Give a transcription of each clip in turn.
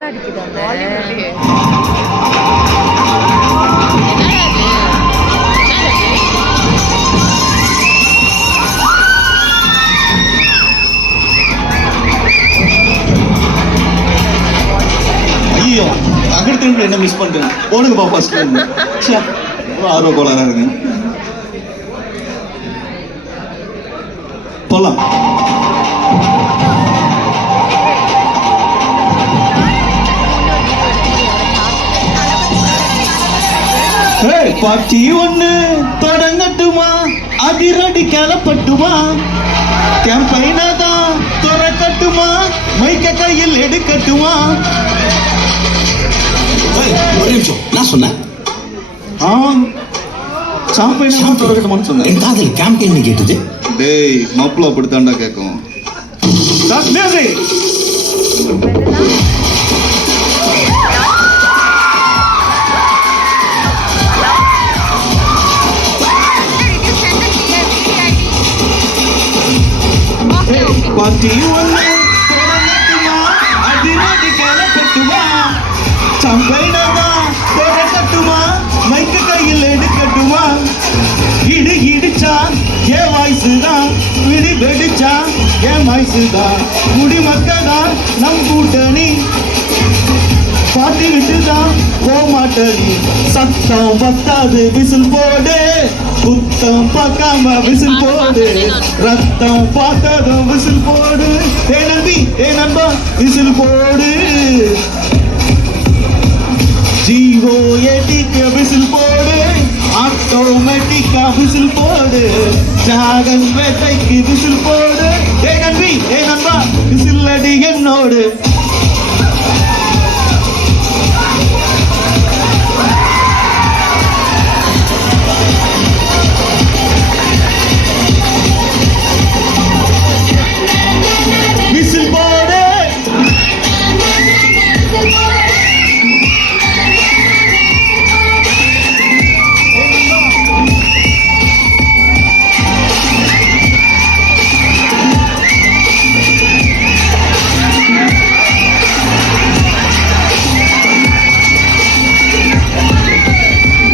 ஐயோ அங்கிட்டு என்ன மிஸ் பண்ணிட்டேன். போடுங்கப்பா ஃபர்ஸ்ட் ஆர்வ கோளாரா இருக்கு. போலாம். பாட்டி ஒண்ணு தொடங்கட்டுமா, அதிரடி கிளப்பட்டுமா, கேம்பைனா தான் துறக்கட்டுமா, மைக்க கையில் எடுக்கட்டுமா. ஒரு நிமிஷம், நான் சொன்னேன் சாம்பைனா துறக்கட்டுமான்னு சொன்னேன். என் காதல் கேம்பெயின் கேட்டுது. டேய் மாப்பிள்ள அப்படித்தாண்டா கேட்கும். பாட்டி ஒண்ணு தொடங்கட்டுமா, அதிரடி கிளப்பட்டுமா, சம்பைனதா தொடக்கட்டுமா, மைக்க கையில் எடுக்கட்டுமா. இடி இடிச்சா என் வாய்ஸு தான், விடி வெடிச்சா என் வாய்ஸு தான், குடிமக்கதான் நம் கூட்டணி, பாட்டி விட்டுதான் போமாட்டணி. சத்தம் பத்தாது விசில் போடு, குத்தம் பார்க்காம விசில் போடு, ரத்தம் பார்த்ததும் விசில் போடு, ஏ நம்பி ஏ நண்பா விசில் போடு, ஜீவோ ஏடிக்கு விசில் போடு, ஆட்டோமேட்டிக்கா விசில் போடு, ஜாகன் வேட்டைக்கு விசில் போடு, ஏ நம்பி ஏ நண்பா விசில் அடி என்னோடு.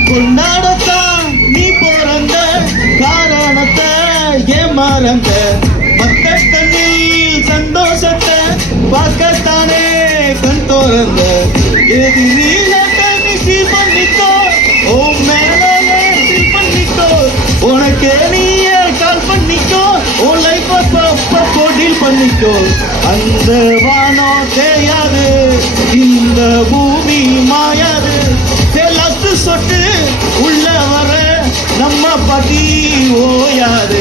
கொண்டாடத்தான் நீ பிறந்த காரணத்தை ஏமாறந்த, மக்கள் கண்ணில் சந்தோஷத்தை பார்க்கத்தானே கண் தோறந்த, எதிரிகளை சீல் பண்ணிக்கோ, ஓ மேலே சீல் பண்ணிக்கோ, உனக்கே நீயே கால் பண்ணிக்கோ, உன் லைஃப் போட்டில் பண்ணிக்கோ. அந்த வானம் தேயாது, இந்த பூமி மாயாது, சொட்டு உள்ள வர நம்ம பாட்டி ஓயாது.